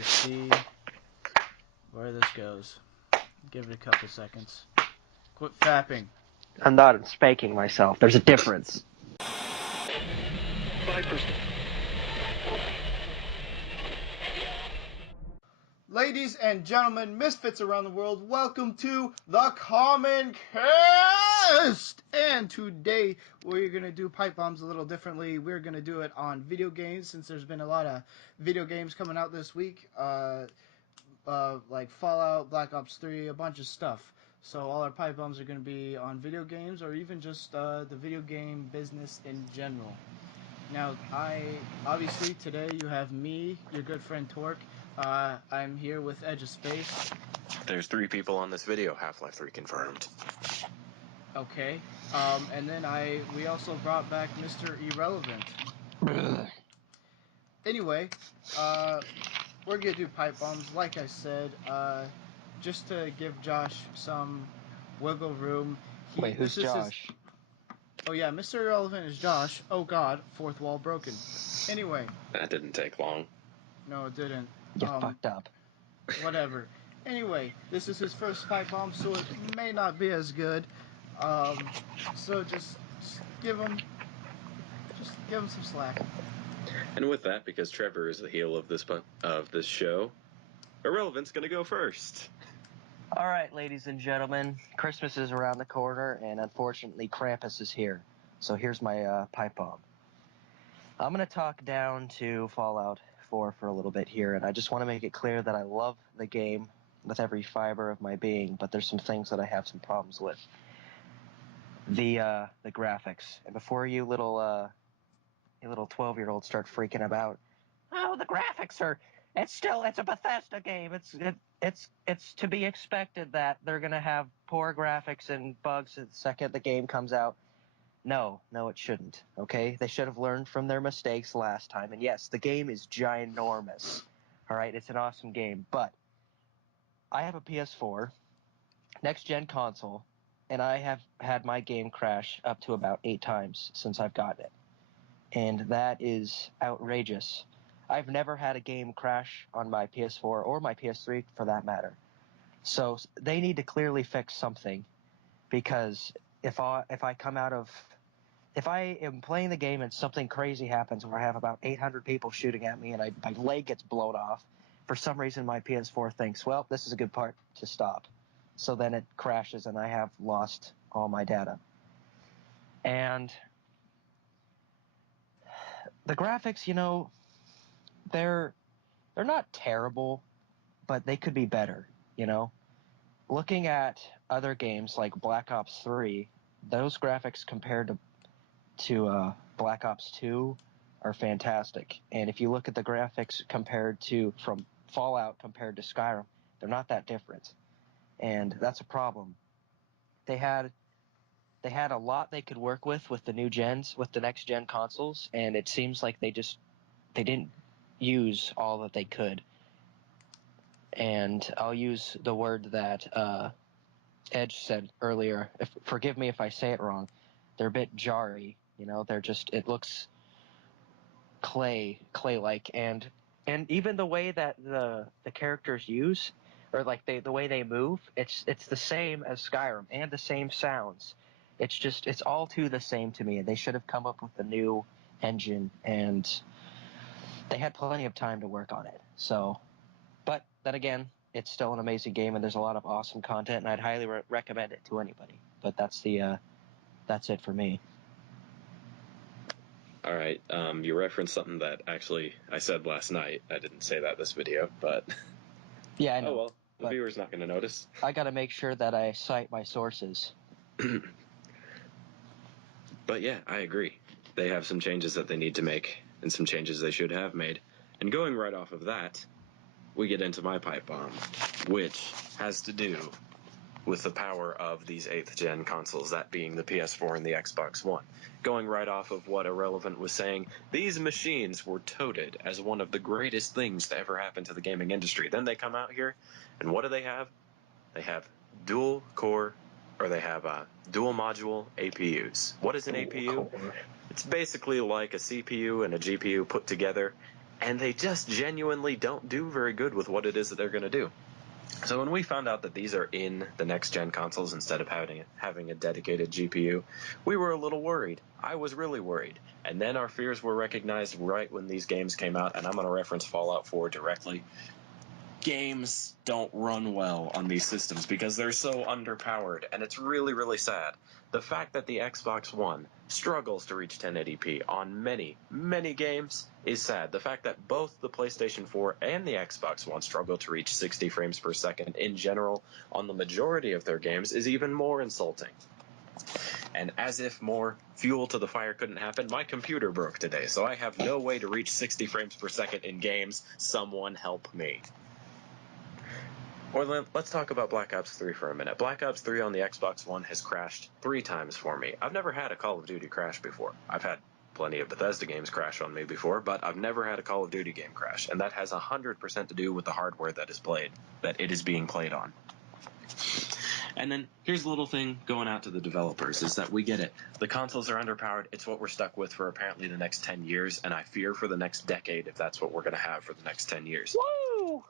to see where this goes. Give it a couple seconds. Quit fapping. I'm not spanking myself. There's a difference. 5%. Ladies and gentlemen, misfits around the world, welcome to the Common Cast! And today we're going to do Pipe Bombs a little differently. We're going to do it on video games since there's been a lot of video games coming out this week. Like Fallout, Black Ops 3, a bunch of stuff. So all our Pipe Bombs are going to be on video games or even just the video game business in general. Now, obviously today you have me, your good friend Torque. I'm here with Edge of Space. There's 3 people on this video. Half-Life 3 confirmed. Okay. And then we also brought back Mr. Irrelevant. Anyway, we're gonna do Pipe Bombs, like I said, just to give Josh some wiggle room. Wait, who's Josh? Oh yeah, Mr. Irrelevant is Josh. Oh god, fourth wall broken. Anyway. That didn't take long. No, it didn't. You fucked up. Whatever. Anyway, this is his first Pipe Bomb, so it may not be as good. So just give him some slack. And with that, because Trevor is the heel of this show, Irrelevant's gonna go first. All right, ladies and gentlemen, Christmas is around the corner, and unfortunately, Krampus is here. So here's my pipe bomb. I'm going to talk down to Fallout 4 for a little bit here, and I just want to make it clear that I love the game with every fiber of my being, but there's some things that I have some problems with. The graphics. And before you little 12-year-olds start freaking about, oh, the graphics are... It's a Bethesda game. It's to be expected that they're going to have poor graphics and bugs the second the game comes out. No, it shouldn't, okay? They should have learned from their mistakes last time. And yes, the game is ginormous, all right? It's an awesome game. But I have a PS4, next-gen console, and I have had my game crash up to about 8 times since I've gotten it. And that is outrageous. I've never had a game crash on my PS4 or my PS3 for that matter. So they need to clearly fix something, because if I am playing the game and something crazy happens where I have about 800 people shooting at me and my leg gets blown off, for some reason my PS4 thinks, well, this is a good part to stop. So then it crashes and I have lost all my data. And the graphics, they're not terrible, but they could be better, Looking at other games like Black Ops 3, those graphics compared to Black Ops 2 are fantastic. And if you look at the graphics from Fallout compared to Skyrim, they're not that different. And that's a problem. They had a lot they could work with the next gen consoles, and it seems like they didn't use all that they could. And I'll use the word that Edge said earlier. Forgive me if I say it wrong. They're a bit jarry, it looks clay-like, and even the way that the characters use, or like the way they move, it's the same as Skyrim and the same sounds. It's all too the same to me. They should have come up with a new engine, and they had plenty of time to work on it. So, but then again, it's still an amazing game, and there's a lot of awesome content, and I'd highly recommend it to anybody. But that's it for me. All right, you referenced something that actually I said last night. I didn't say that this video, but... Yeah, I know. Oh, well, the viewer's not going to notice. I got to make sure that I cite my sources. But yeah, I agree. They have some changes that they need to make, and some changes they should have made. And going right off of that, we get into my pipe bomb, which has to do with the power of these 8th gen consoles, that being the PS4 and the Xbox One. Going right off of what Irrelevant was saying, these machines were touted as one of the greatest things to ever happen to the gaming industry. Then they come out here, and what do they have? They have dual module APUs. What is an APU? It's basically like a CPU and a GPU put together, and they just genuinely don't do very good with what it is that they're going to do. So when we found out that these are in the next-gen consoles instead of having a dedicated GPU, we were a little worried. I was really worried. And then our fears were recognized right when these games came out, and I'm going to reference Fallout 4 directly. Games don't run well on these systems because they're so underpowered, and it's really, really sad. The fact that the Xbox One struggles to reach 1080p on many, many games is sad. The fact that both the PlayStation 4 and the Xbox One struggle to reach 60 frames per second in general on the majority of their games is even more insulting. And as if more fuel to the fire couldn't happen, my computer broke today, so I have no way to reach 60 frames per second in games. Someone help me. Or let's talk about Black Ops 3 for a minute. Black Ops 3 on the Xbox One has crashed 3 times for me. I've never had a Call of Duty crash before. I've had plenty of Bethesda games crash on me before, but I've never had a Call of Duty game crash, and that has 100% to do with the hardware that it is being played on. And then here's a little thing going out to the developers is that we get it. The consoles are underpowered. It's what we're stuck with for apparently the next 10 years, and I fear for the next decade if that's what we're going to have for the next 10 years. Woo!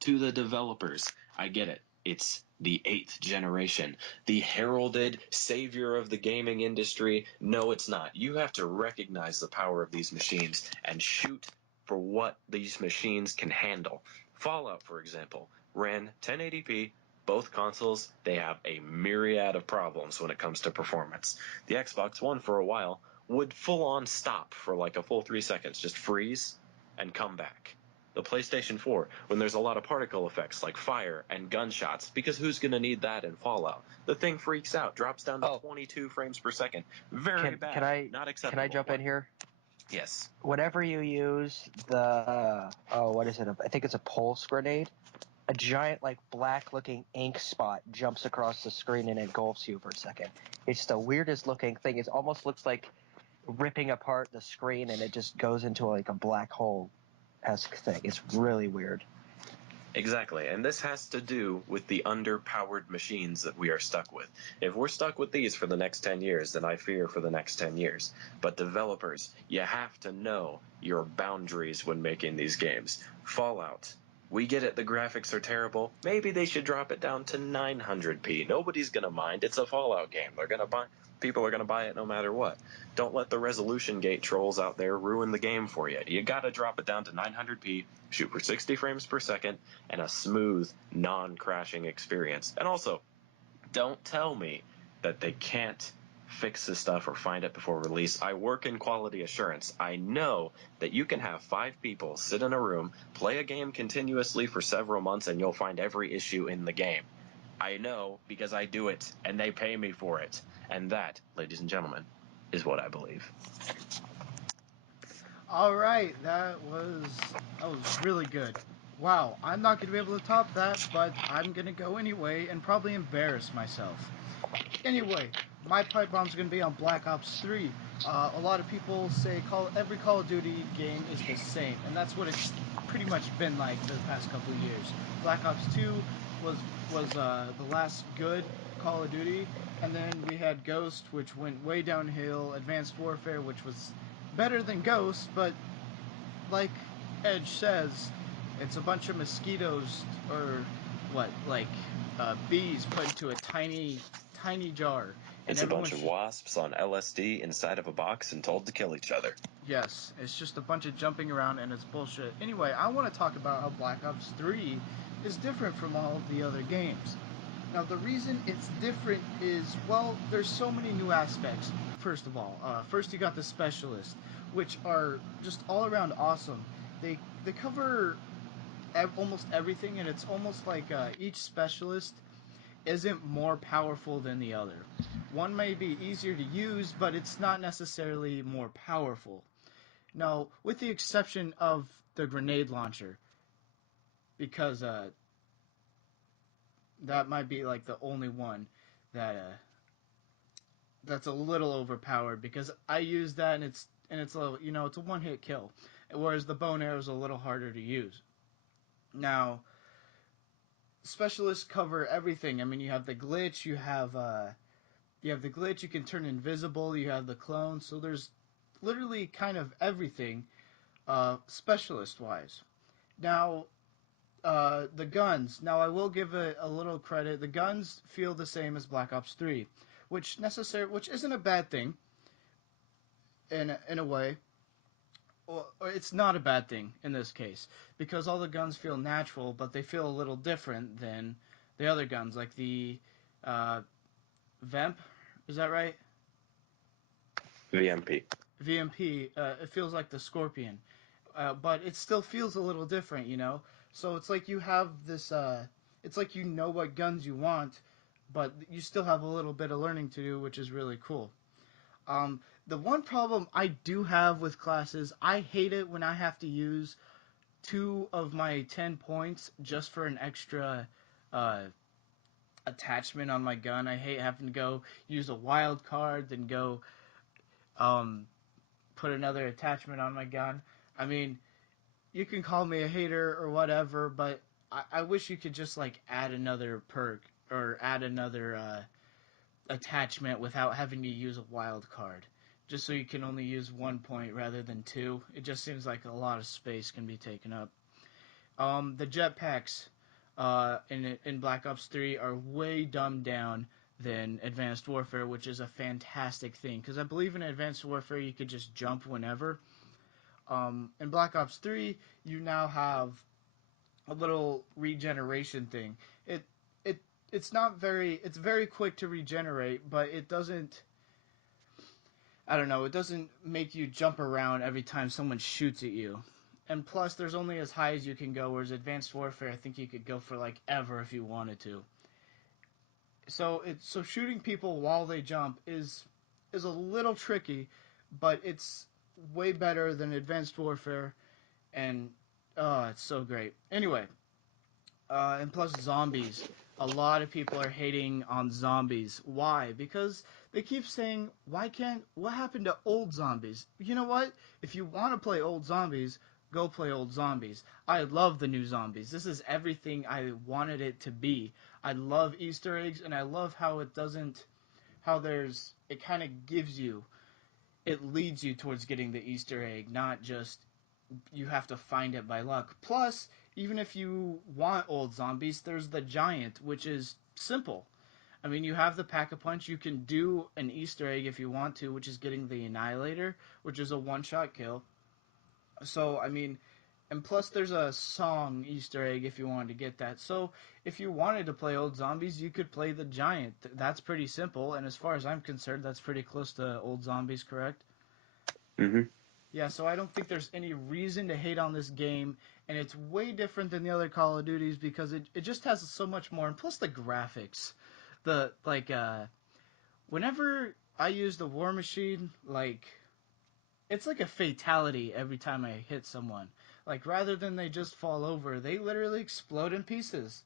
To the developers, I get it. It's the 8th generation, the heralded savior of the gaming industry. No, it's not. You have to recognize the power of these machines and shoot for what these machines can handle. Fallout, for example, ran 1080p. Both consoles, they have a myriad of problems when it comes to performance. The Xbox One, for a while, would full-on stop for like a full 3 seconds, just freeze and come back. The PlayStation 4, when there's a lot of particle effects like fire and gunshots, because who's going to need that in Fallout? The thing freaks out, drops down to 22 frames per second. Very bad. Not acceptable. Can I jump in here? Yes. Whenever you use the what is it? I think it's a pulse grenade. A giant, like, black-looking ink spot jumps across the screen and engulfs you for a second. It's the weirdest-looking thing. It almost looks like ripping apart the screen, and it just goes into, like, a black hole-esque thing. It's really weird. Exactly, and this has to do with the underpowered machines that we are stuck with. If we're stuck with these for the next 10 years, then I fear for the next 10 years. But developers, you have to know your boundaries when making these games. Fallout. We get it, the graphics are terrible. Maybe they should drop it down to 900p. Nobody's gonna mind. It's a Fallout game. People are gonna buy it no matter what. Don't let the resolution gate trolls out there ruin the game for you. You gotta drop it down to 900p, shoot for 60 frames per second, and a smooth, non-crashing experience. And also, don't tell me that they can't fix this stuff or find it before release. I work in quality assurance. I know that you can have 5 people sit in a room, play a game continuously for several months, and you'll find every issue in the game. I know because I do it, and they pay me for it. And that, ladies and gentlemen, is what I believe. All right, that was really good. Wow, I'm not gonna be able to top that, but I'm gonna go anyway and probably embarrass myself. Anyway, my pipe bomb's gonna be on Black Ops 3. A lot of people say every Call of Duty game is the same, and that's what it's pretty much been like for the past couple of years. Black Ops 2 was the last good Call of Duty, and then we had Ghost, which went way downhill. Advanced Warfare, which was better than Ghost, but like Edge says, it's a bunch of mosquitoes or what, like bees put into a tiny jar. And It's a bunch of wasps on LSD inside of a box and told to kill each other. Yes, it's just a bunch of jumping around and it's bullshit. Anyway, I want to talk about how Black Ops 3 is different from all of the other games. Now, the reason it's different is, well, there's so many new aspects. First of all, first you got the specialists, which are just all around awesome. They cover almost everything, and it's almost like each specialist isn't more powerful than the other. One may be easier to use, but it's not necessarily more powerful. Now, with the exception of the grenade launcher, because that might be like the only one that that's a little overpowered. Because I use that and it's a it's a one hit kill, whereas the bow and arrow is a little harder to use. Now, specialists cover everything. I mean, you have the glitch, you can turn invisible, you have the clone, so there's literally kind of everything. specialist-wise. Now, the guns. Now, I will give a little credit. The guns feel the same as Black Ops 3, which isn't a bad thing in a way. Or it's not a bad thing in this case because all the guns feel natural, but they feel a little different than the other guns, like the uh, Vamp. Is that right? VMP. VMP. It feels like the Scorpion, but it still feels a little different, you know. So it's like you have this. It's like you know what guns you want, but you still have a little bit of learning to do, which is really cool. The one problem I do have with classes, I hate it when I have to use 2 of my 10 points just for an extra uh, attachment on my gun. I hate having to go use a wild card, then go um, put another attachment on my gun. I mean, you can call me a hater or whatever, but I wish you could just like add another perk or add another attachment without having to use a wild card. Just so you can only use 1 point rather than two. It just seems like a lot of space can be taken up. The jetpacks in Black Ops 3 are way dumbed down than Advanced Warfare, which is a fantastic thing. Because I believe in Advanced Warfare you could just jump whenever. In Black Ops 3, you now have a little regeneration thing. It it it's not very it's very quick to regenerate, but it doesn't I don't know, it doesn't make you jump around every time someone shoots at you. And plus, there's only as high as you can go, whereas Advanced Warfare, I think you could go for like ever if you wanted to. So shooting people while they jump is a little tricky, but it's way better than Advanced Warfare, and oh, it's so great. Anyway, and plus zombies. A lot of people are hating on zombies. Why? Because they keep saying, why can't, what happened to old zombies? You know what? If you want to play old zombies, go play old zombies. I love the new zombies. This is everything I wanted it to be. I love Easter eggs, and I love how it doesn't, how there's, it kind of gives you, it leads you towards getting the Easter egg, not just you have to find it by luck. Plus, even if you want old zombies, there's the giant, which is simple. I mean, you have the pack-a-punch. You can do an Easter egg if you want to, which is getting the Annihilator, which is a one-shot kill. So, I mean, and plus there's a song Easter egg if you wanted to get that. So, if you wanted to play old zombies, you could play the giant. That's pretty simple, and as far as I'm concerned, that's pretty close to old zombies, correct? Mm-hmm. Yeah, so I don't think there's any reason to hate on this game, and it's way different than the other Call of Duties because it just has so much more, and plus the graphics. The, like, whenever I use the War Machine, like, it's like a fatality every time I hit someone. Like, rather than they just fall over, they literally explode in pieces,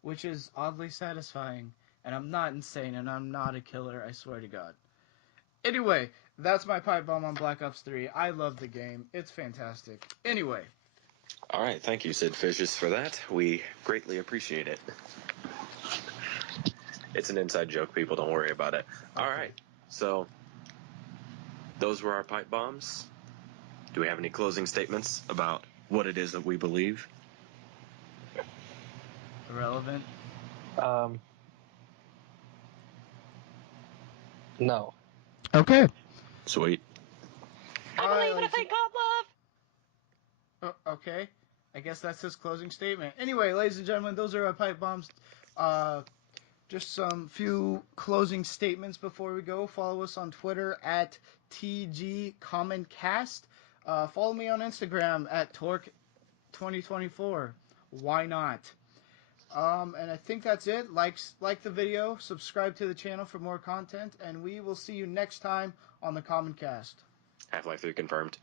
which is oddly satisfying. And I'm not insane, and I'm not a killer, I swear to God. Anyway, that's my pipe bomb on Black Ops 3. I love the game. It's fantastic. Anyway. All right, thank you, Sid Fishes, for that. We greatly appreciate it. It's an inside joke, people. Don't worry about it. Okay. All right, so those were our pipe bombs. Do we have any closing statements about what it is that we believe? Irrelevant. No. Okay. Sweet. I believe in a thing called love. Okay. I guess that's his closing statement. Anyway, ladies and gentlemen, those are our pipe bombs. Just some few closing statements before we go. Follow us on Twitter at TGCommonCast. Follow me on Instagram at Torque2024. Why not? And I think that's it. Like the video, subscribe to the channel for more content, and we will see you next time on the Common Cast. Half-Life 3 confirmed.